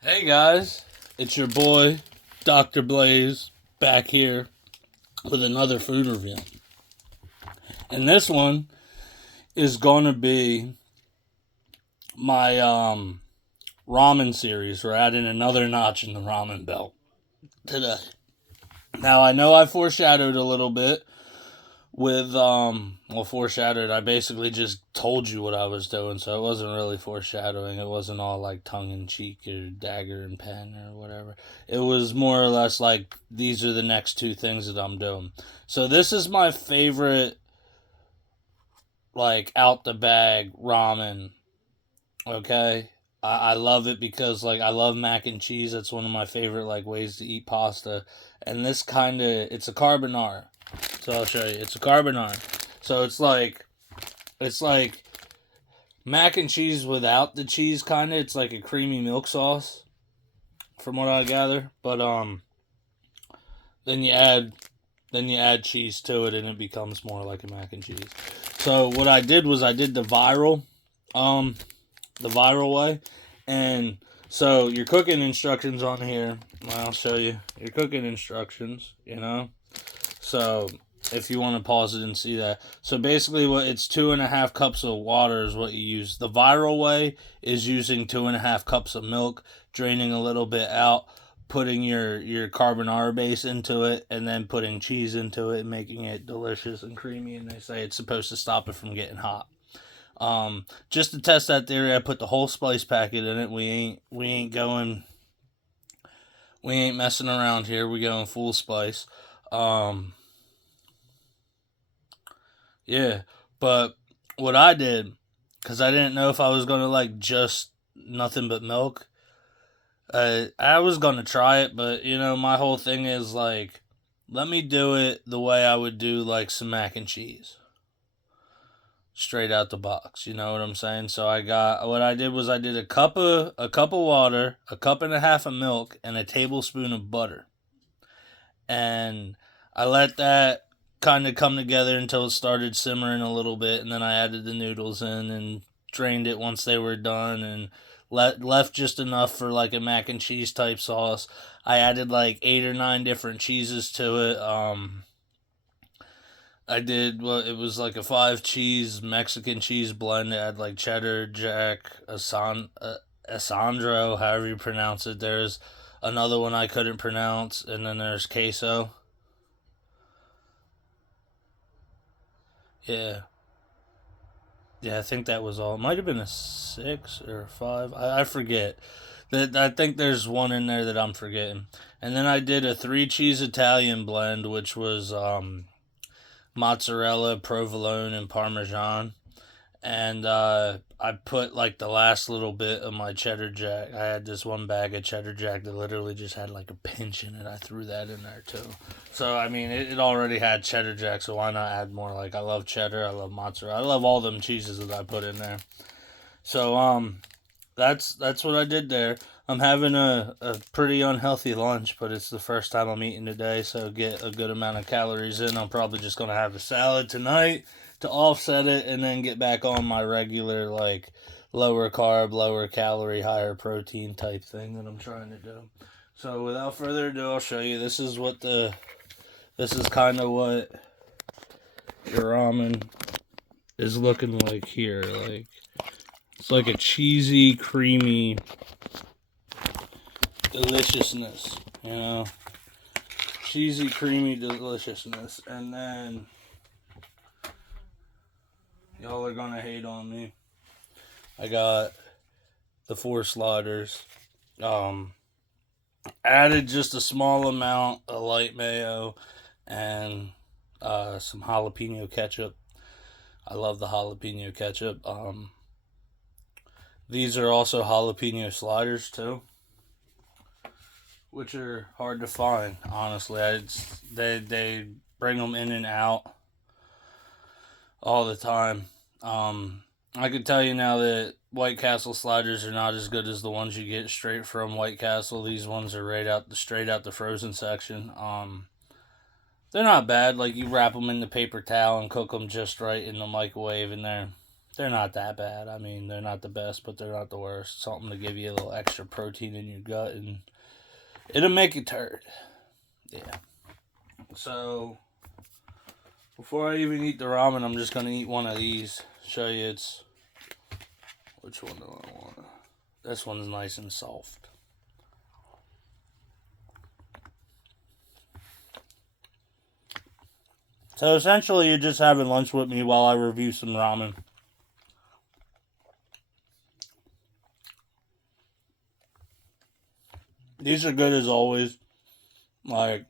Hey guys, it's your boy, Dr. Blaze, back here with another food review. And this one is going to be my ramen series. We're adding another notch in the ramen belt today. Now, I know I foreshadowed a little bit with, foreshadowed. I basically just told you what I was doing, so it wasn't really foreshadowing. It wasn't all like tongue in cheek or dagger and pen or whatever. It was more or less like these are the next two things that I'm doing. So this is my favorite, like, out the bag ramen. Okay. I love it because, like, I love mac and cheese. That's one of my favorite, like, ways to eat pasta. And this kind of, it's a carbonara. So I'll show you. It's a carbonara. So it's like mac and cheese without the cheese kind of. It's like a creamy milk sauce from what I gather. But then you add cheese to it and it becomes more like a mac and cheese. So what I did was I did the viral way. And so your cooking instructions on here, I'll show you your cooking instructions. So if you want to pause it and see that. So basically what it's 2.5 cups of water is what you use. The viral way is using 2.5 cups of milk, draining a little bit out, putting your carbonara base into it, and then putting cheese into it and making it delicious and creamy, and they say it's supposed to stop it from getting hot. Just to test that theory, I put the whole spice packet in it. We ain't messing around here. We going full spice. Um, yeah, but what I did, because I didn't know if I was gonna like just nothing but milk. I was gonna try it, but my whole thing is like, let me do it the way I would do like some mac and cheese, straight out the box. You know what I'm saying? So what I did was I did a cup of water, a cup and a half of milk, and a tablespoon of butter, and I let that kind of come together until it started simmering a little bit, and then I added the noodles in and drained it once they were done, and left just enough for like a mac and cheese type sauce. I added like 8 or 9 different cheeses to it. I did it was like a 5 cheese Mexican cheese blend. It had like cheddar, jack, asandro, however you pronounce it. There's another one I couldn't pronounce, and then there's queso. Yeah, yeah, I think that was all. It might have been a 6 or 5. I forget. That I think there's one in there that I'm forgetting. And then I did a 3 cheese Italian blend, which was mozzarella, provolone, and parmesan. And I put like the last little bit of my cheddar jack. I had this one bag of cheddar jack that literally just had like a pinch in it. I threw that in there too. So I mean, it already had cheddar jack, so why not add more? Like, I love cheddar, I love mozzarella, I love all them cheeses that I put in there. So that's what I did there. I'm having a pretty unhealthy lunch, but it's the first time I'm eating today, so get a good amount of calories in. I'm probably just gonna have a salad tonight to offset it, and then get back on my regular, like, lower carb, lower calorie, higher protein type thing that I'm trying to do. So without further ado, I'll show you. This is kind of what your ramen is looking like here. Like, it's like a cheesy, creamy deliciousness, cheesy, creamy deliciousness. And then y'all are gonna hate on me. I got the 4 sliders. Um, Added just a small amount of light mayo and some jalapeno ketchup. I love the jalapeno ketchup. These are also jalapeno sliders too, which are hard to find. Honestly, they bring them in and out all the time. I can tell you now that White Castle sliders are not as good as the ones you get straight from White Castle. These ones are straight out the frozen section. They're not bad. Like, you wrap them in the paper towel and cook them just right in the microwave, and they're They're not that bad. I mean, they're not the best, but they're not the worst. Something to give you a little extra protein in your gut, and it'll make you turd. Yeah. So, before I even eat the ramen, I'm just going to eat one of these. Show you it's... Which one do I want? This one's nice and soft. So, essentially, you're just having lunch with me while I review some ramen. These are good as always. Like,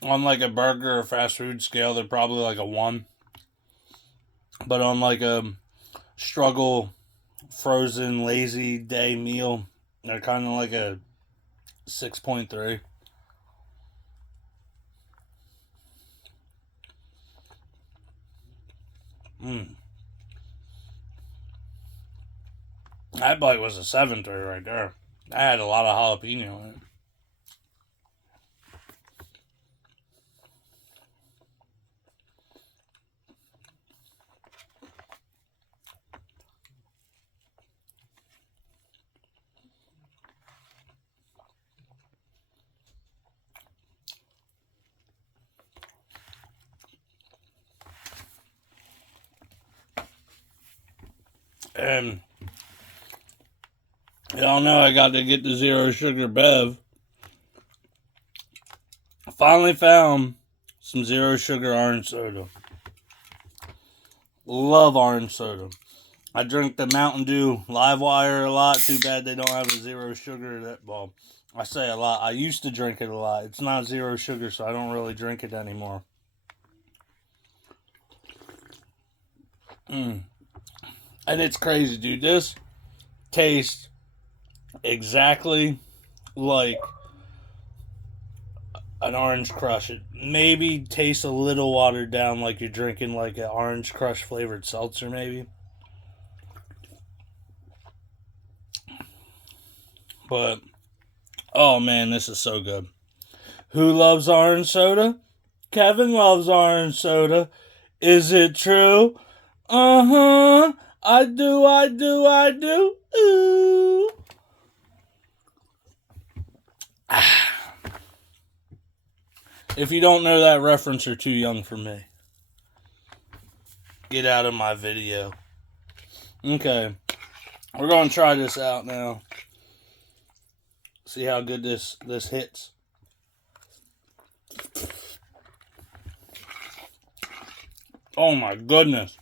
on like a burger or fast food scale, they're probably like a 1. But on like a struggle, frozen, lazy day meal, they're kind of like a 6.3. That bite was a 7.3 right there. I had a lot of jalapeno in it. And y'all know I got to get the zero sugar bev. I finally found some zero sugar orange soda. Love orange soda. I drink the Mountain Dew Live Wire a lot. Too bad they don't have a zero sugar. Well, I say a lot. I used to drink it a lot. It's not zero sugar, so I don't really drink it anymore. And it's crazy, dude. This tastes exactly like an Orange Crush. It maybe tastes a little watered down, like you're drinking like an Orange Crush flavored seltzer, maybe. But, oh man, this is so good. Who loves orange soda? Kevin loves orange soda. Is it true? Uh-huh. I do. Ooh. If you don't know that reference, you're too young for me. Get out of my video. Okay. We're going to try this out now. See how good this hits. Oh my goodness.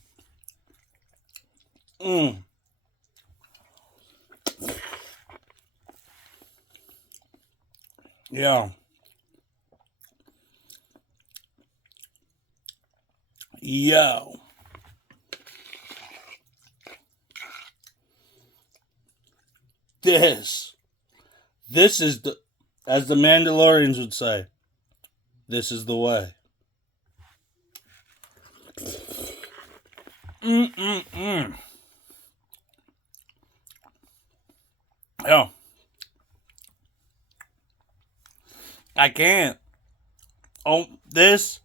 Yeah. Yo. This is the, as the Mandalorians would say, this is the way. Yo. I can't. Oh, this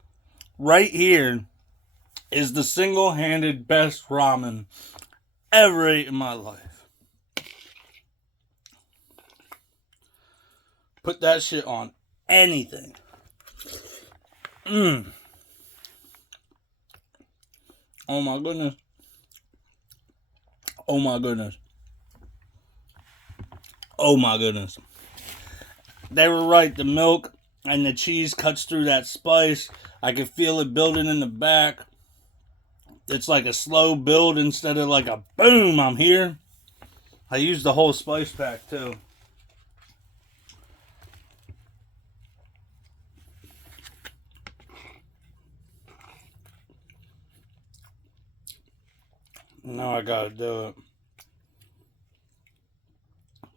right here is the single-handed best ramen ever ate in my life. Put that shit on anything. Oh my goodness. Oh my goodness. Oh my goodness. They were right. The milk and the cheese cuts through that spice. I can feel it building in the back. It's like a slow build instead of like a boom, I'm here. I used the whole spice pack too. Now I gotta do it.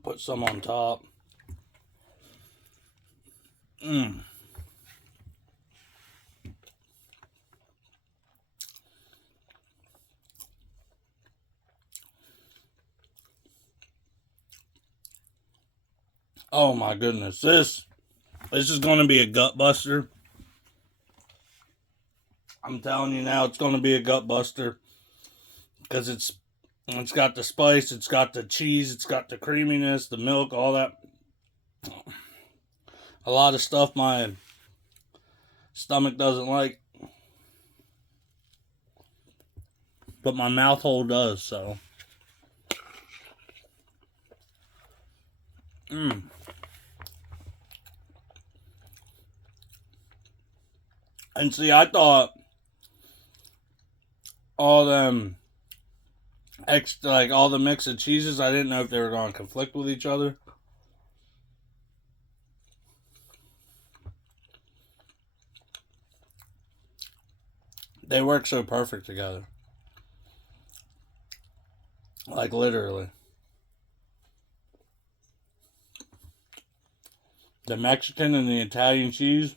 Put some on top. Oh my goodness. This is going to be a gut buster. I'm telling you now, it's going to be a gut buster. Because it's got the spice, it's got the cheese, it's got the creaminess, the milk, all that. A lot of stuff my stomach doesn't like. But my mouth hole does, so. And see, I thought all them extra, like all the mix of cheeses, I didn't know if they were going to conflict with each other. They work so perfect together. Like literally. The Mexican and the Italian cheese.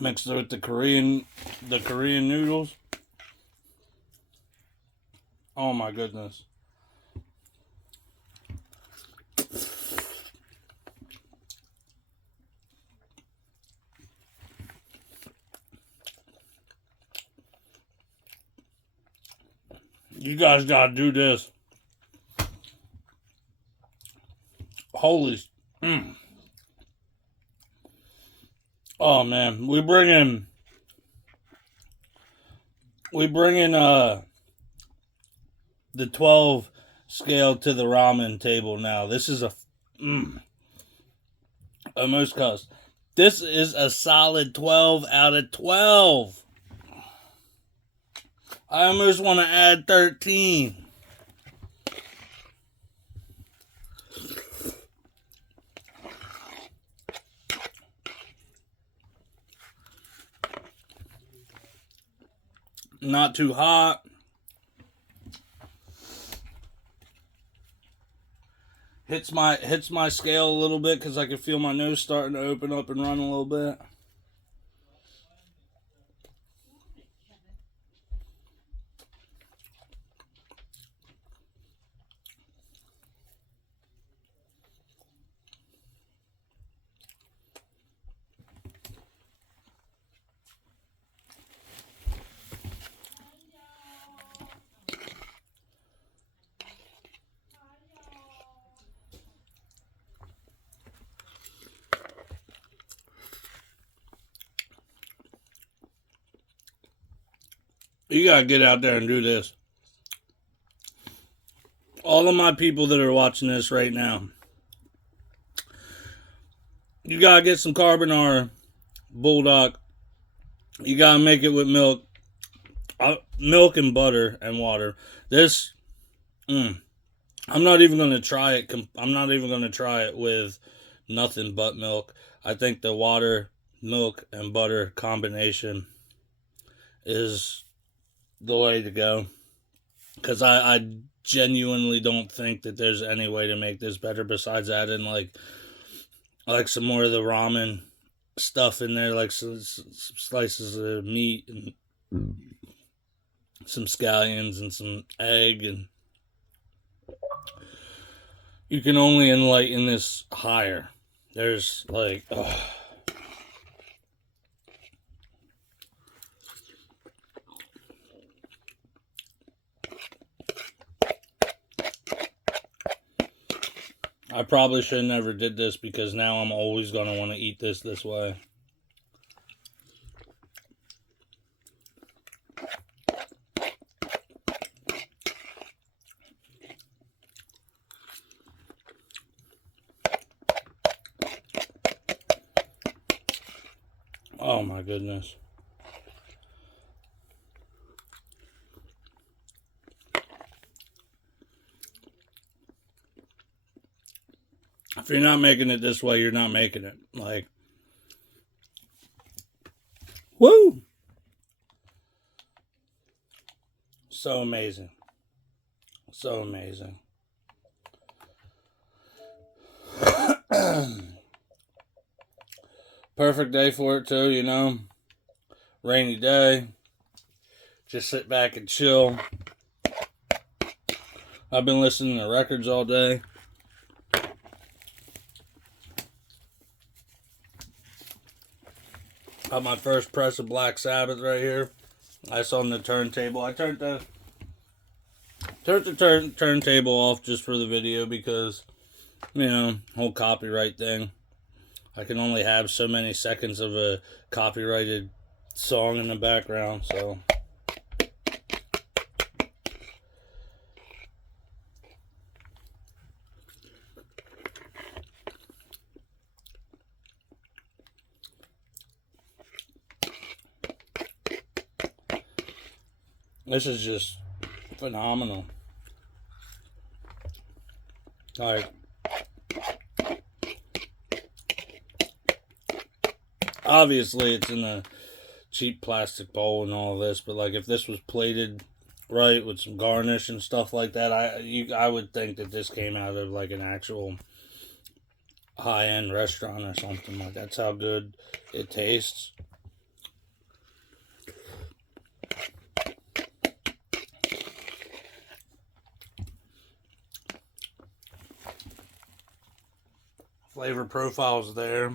Mixed with the Korean noodles. Oh my goodness. You guys gotta do this. Holy. Oh man, we bring in the 12 scale to the ramen table now. This is almost cuss. This is a solid 12 out of 12. I almost want to add 13. Not too hot. Hits my scale a little bit because I can feel my nose starting to open up and run a little bit. You gotta get out there and do this. All of my people that are watching this right now, you gotta get some carbonara, Buldak. You gotta make it with milk and butter and water. This, I'm not even gonna try it. I'm not even gonna try it with nothing but milk. I think the water, milk, and butter combination is the way to go. Because I genuinely don't think that there's any way to make this better besides adding like some more of the ramen stuff in there, like some slices of meat and some scallions and some egg, and you can only enlighten this higher. There's like, I probably should have never did this because now I'm always going to want to eat this way. Oh my goodness. If you're not making it this way, you're not making it. Like, woo! So amazing. So amazing. Perfect day for it too, you know. Rainy day. Just sit back and chill. I've been listening to records all day. Got my first press of Black Sabbath right here. That's on the turntable. I turned the turntable off just for the video because, whole copyright thing. I can only have so many seconds of a copyrighted song in the background, so. This is just phenomenal. Like, obviously it's in a cheap plastic bowl and all this, but like if this was plated right with some garnish and stuff like that, I would think that this came out of like an actual high-end restaurant or something. Like, that's how good it tastes. Flavor profile's there.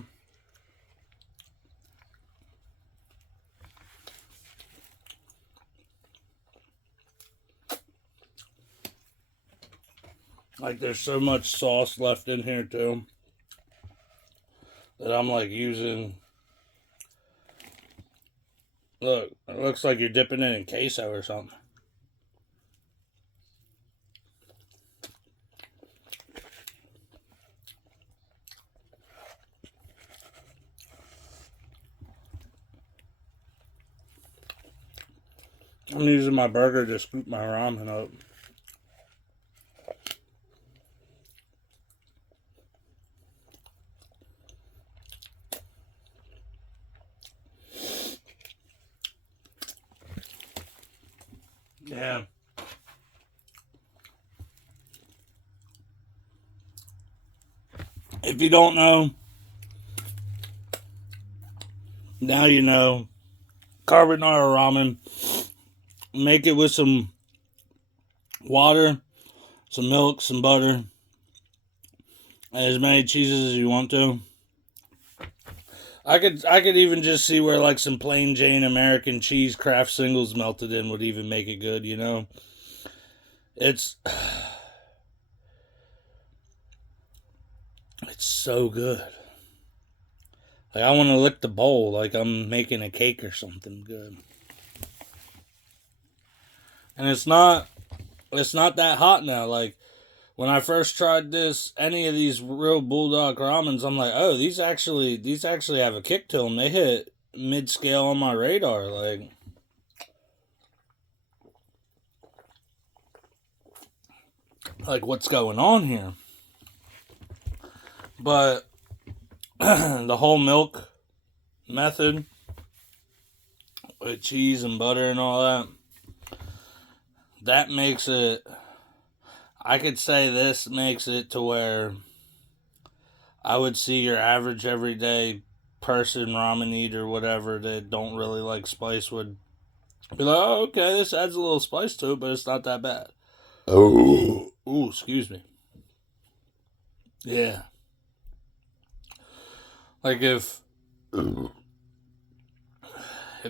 Like, there's so much sauce left in here too that I'm like using. Look, it looks like you're dipping it in queso or something. I'm using my burger to scoop my ramen up. Yeah. If you don't know, now you know. Carbonara ramen. Make it with some water, some milk, some butter, and as many cheeses as you want to. I could even just see where like some plain Jane American cheese Kraft singles melted in would even make it good, you know? It's so good. Like, I want to lick the bowl like I'm making a cake or something good. And it's not that hot now. Like, when I first tried this, any of these real Buldak ramens, I'm like, oh, these actually have a kick to them. They hit mid-scale on my radar. Like what's going on here? But the whole milk method with cheese and butter and all that makes it, I could say this makes it to where I would see your average everyday person, ramen eater, whatever, that don't really like spice would be like, oh, okay, this adds a little spice to it, but it's not that bad. Oh. Ooh, excuse me. Yeah. Like, if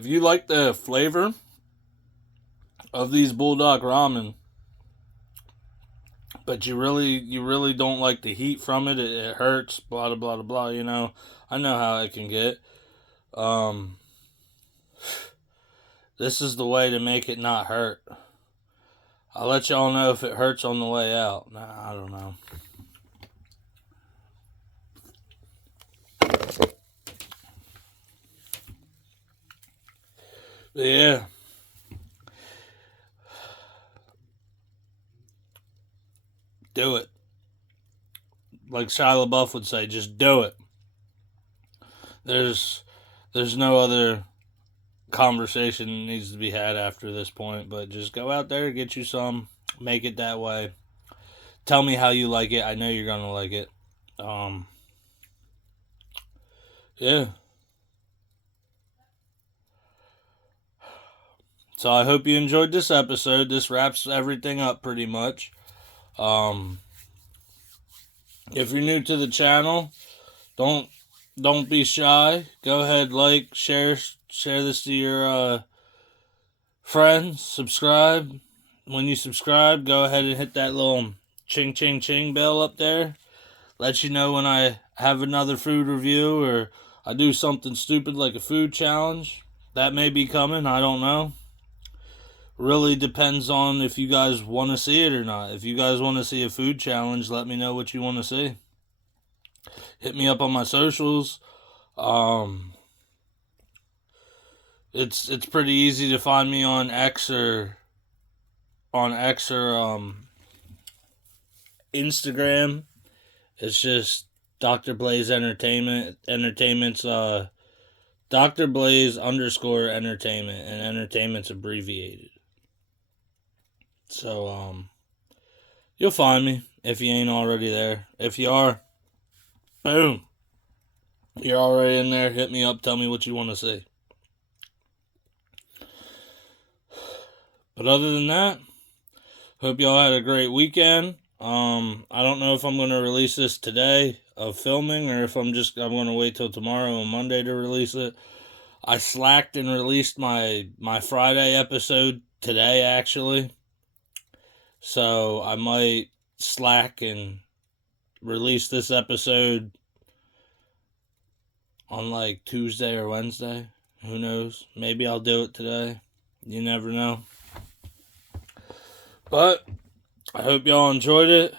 you like the flavor of these Buldak ramen, but you really don't like the heat from it, it hurts, blah, blah, blah, blah, you know. I know how it can get. This is the way to make it not hurt. I'll let y'all know if it hurts on the way out. Nah, I don't know. But yeah. Do it. Like Shia LaBeouf would say, just do it. There's no other conversation needs to be had after this point, but just go out there, get you some, make it that way. Tell me how you like it. I know you're gonna like it. Yeah. So I hope you enjoyed this episode. This wraps everything up pretty much. If you're new to the channel, don't Don't be shy. Go ahead, share this to your friends. Subscribe. When you subscribe, go ahead and hit that little ching ching ching bell up there. Let you know when I have another food review or I do something stupid like a food challenge. That may be coming, I don't know. Really depends on if you guys want to see it or not. If you guys want to see a food challenge, let me know what you want to see. Hit me up on my socials. It's pretty easy to find me on X or Instagram. It's just Dr. Blaze Entertainment. Entertainment's Dr. Blaze _ entertainment, and entertainment's abbreviated. So you'll find me if you ain't already there. If you are, boom. You're already in there. Hit me up. Tell me what you want to see. But other than that, hope y'all had a great weekend. I don't know if I'm going to release this today of filming or if I'm going to wait till tomorrow and Monday to release it. I slacked and released my Friday episode today, actually. So I might slack and release this episode on like Tuesday or Wednesday. Who knows? Maybe I'll do it today. You never know. But I hope y'all enjoyed it.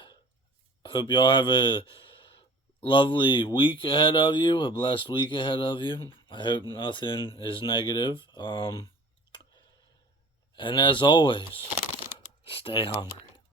I hope y'all have a lovely week ahead of you, a blessed week ahead of you. I hope nothing is negative. And as always, stay hungry.